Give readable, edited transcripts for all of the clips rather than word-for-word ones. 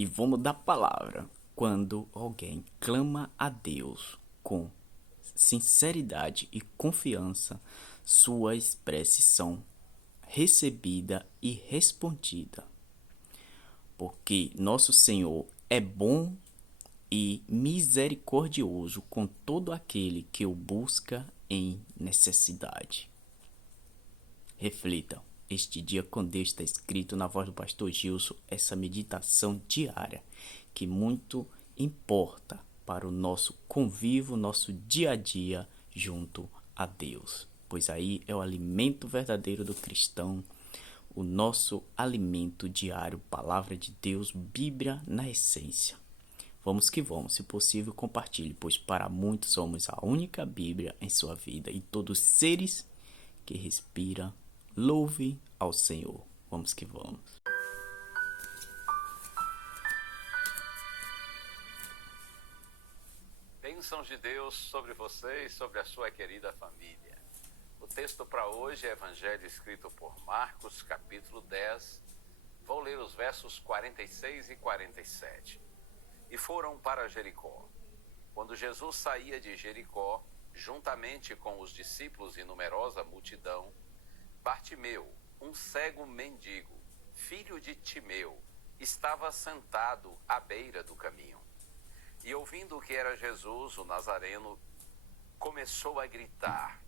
E vamos dar palavra. Quando alguém clama a Deus com sinceridade e confiança, suas preces são recebida e respondida. Porque nosso Senhor é bom e misericordioso com todo aquele que o busca em necessidade. Reflita, este dia com Deus está escrito na voz do pastor Gilson, essa meditação diária, que muito importa para o nosso convívio, nosso dia a dia junto a Deus. Pois aí é o alimento verdadeiro do cristão, o nosso alimento diário, palavra de Deus, Bíblia na essência. Vamos que vamos, se possível compartilhe, pois para muitos somos a única Bíblia em sua vida e todos os seres que respiram, louve ao Senhor. Vamos que vamos. Bênçãos de Deus sobre você e sobre a sua querida família. O texto para hoje é Evangelho escrito por Marcos, capítulo 10. Vou ler os versos 46 e 47. E foram para Jericó. Quando Jesus saía de Jericó, juntamente com os discípulos e numerosa multidão, Bartimeu, um cego mendigo, filho de Timeu, estava sentado à beira do caminho. E ouvindo que era Jesus, o Nazareno, começou a gritar: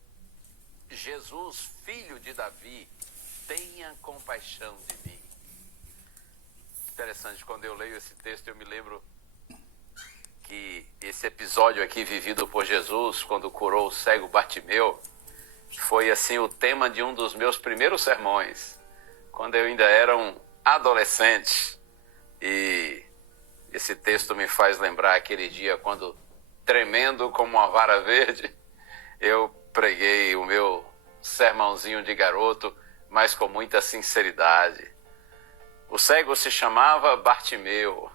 Jesus, filho de Davi, tenha compaixão de mim. Interessante, quando eu leio esse texto, eu me lembro que esse episódio aqui vivido por Jesus, quando curou o cego Bartimeu, foi assim o tema de um dos meus primeiros sermões, quando eu ainda era um adolescente. E esse texto me faz lembrar aquele dia quando, tremendo como uma vara verde, eu preguei o meu sermãozinho de garoto, mas com muita sinceridade. O cego se chamava Bartimeu,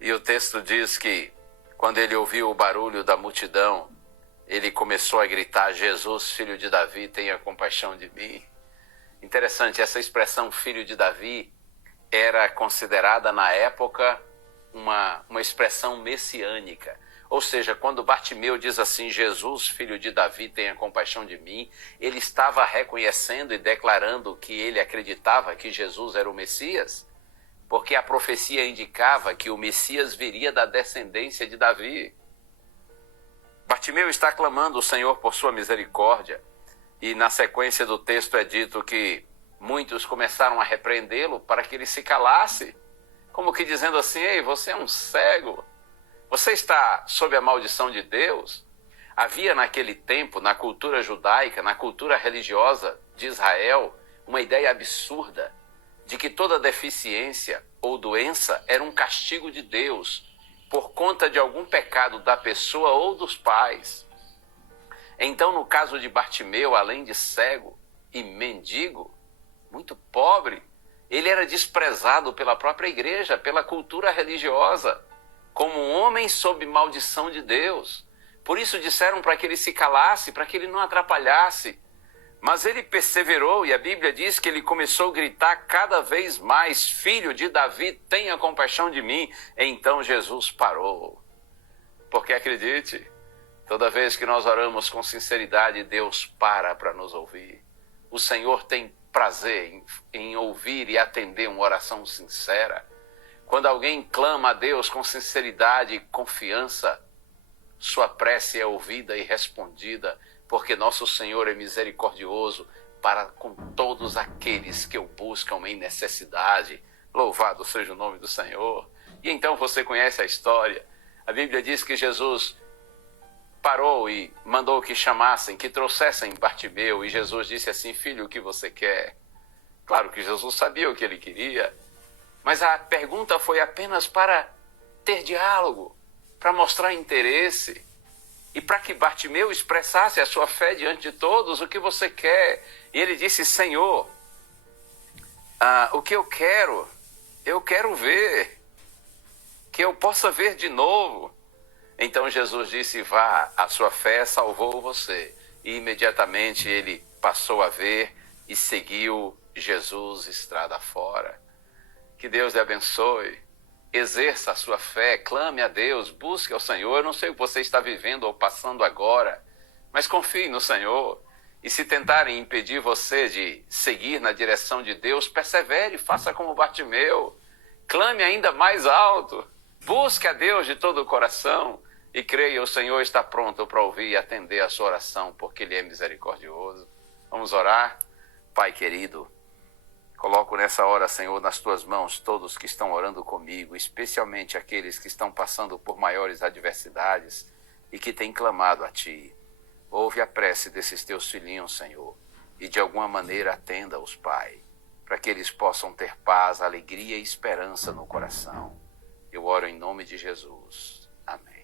e o texto diz que, quando ele ouviu o barulho da multidão, ele começou a gritar: Jesus, filho de Davi, tenha compaixão de mim. Interessante, essa expressão filho de Davi era considerada na época uma expressão messiânica. Ou seja, quando Bartimeu diz assim: Jesus, filho de Davi, tenha compaixão de mim, ele estava reconhecendo e declarando que ele acreditava que Jesus era o Messias, porque a profecia indicava que o Messias viria da descendência de Davi. Bartimeu está clamando o Senhor por sua misericórdia, e na sequência do texto é dito que muitos começaram a repreendê-lo para que ele se calasse, como que dizendo assim: ei, você é um cego, você está sob a maldição de Deus. Havia naquele tempo, na cultura judaica, na cultura religiosa de Israel, uma ideia absurda de que toda deficiência ou doença era um castigo de Deus por conta de algum pecado da pessoa ou dos pais. Então, no caso de Bartimeu, além de cego e mendigo, muito pobre, ele era desprezado pela própria igreja, pela cultura religiosa, como um homem sob maldição de Deus. Por isso disseram para que ele se calasse, para que ele não atrapalhasse. Mas ele perseverou, e a Bíblia diz que ele começou a gritar cada vez mais: Filho de Davi, tenha compaixão de mim. Então Jesus parou. Porque acredite, toda vez que nós oramos com sinceridade, Deus para nos ouvir. O Senhor tem prazer em ouvir e atender uma oração sincera. Quando alguém clama a Deus com sinceridade e confiança, sua prece é ouvida e respondida, porque nosso Senhor é misericordioso para com todos aqueles que o buscam em necessidade. Louvado seja o nome do Senhor. E então você conhece a história. A Bíblia diz que Jesus parou e mandou que chamassem, que trouxessem Bartimeu, e Jesus disse assim: filho, o que você quer? Claro que Jesus sabia o que ele queria, mas a pergunta foi apenas para ter diálogo, para mostrar interesse, e para que Bartimeu expressasse a sua fé diante de todos. O que você quer? E ele disse: Senhor, o que eu quero ver, que eu possa ver de novo. Então Jesus disse: vá, a sua fé salvou você. E imediatamente ele passou a ver e seguiu Jesus estrada fora. Que Deus lhe abençoe. exerça a sua fé, clame a Deus, busque ao Senhor. Eu não sei o que você está vivendo ou passando agora, mas confie no Senhor. E se tentarem impedir você de seguir na direção de Deus, persevere, faça como Bartimeu. Clame ainda mais alto. Busque a Deus de todo o coração e creia, o Senhor está pronto para ouvir e atender a sua oração, porque Ele é misericordioso. Vamos orar? Pai querido, coloco nessa hora, Senhor, nas tuas mãos todos que estão orando comigo, especialmente aqueles que estão passando por maiores adversidades e que têm clamado a Ti. Ouve a prece desses teus filhinhos, Senhor, e de alguma maneira atenda-os, Pai, para que eles possam ter paz, alegria e esperança no coração. Eu oro em nome de Jesus. Amém.